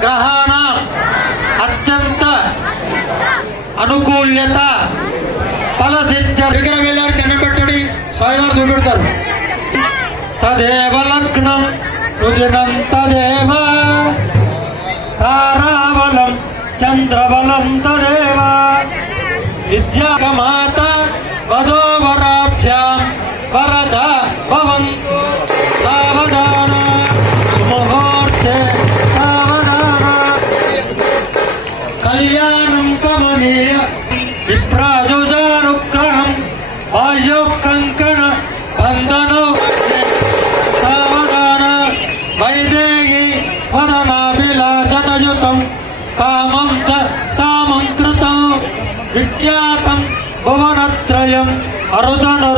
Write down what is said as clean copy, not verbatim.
గ్రహాణ అత్యంత అనుకూల్యత ఫలసిద్ధ విగ్రహం వెళ్ళారు కనిపెట్టడి స్వయం చూపెడతారు. తదేవ లగ్నం సుదినం తదేవ తారాబలం చంద్రబలం తదేవ విద్యామాత వధోవరాభ్యాం వరద భవంతు సావధాన సుముహూర్తే సావధాన కళ్యాణం కమనీయ విప్రాజుజానుగ్రహం వాయు కంకణ బంధనో సావధాన వైదేహి వదనాభిలాషణయుతం కామం చ సామంకృతం విఖ్యాతం భువనత్రయం అరుదను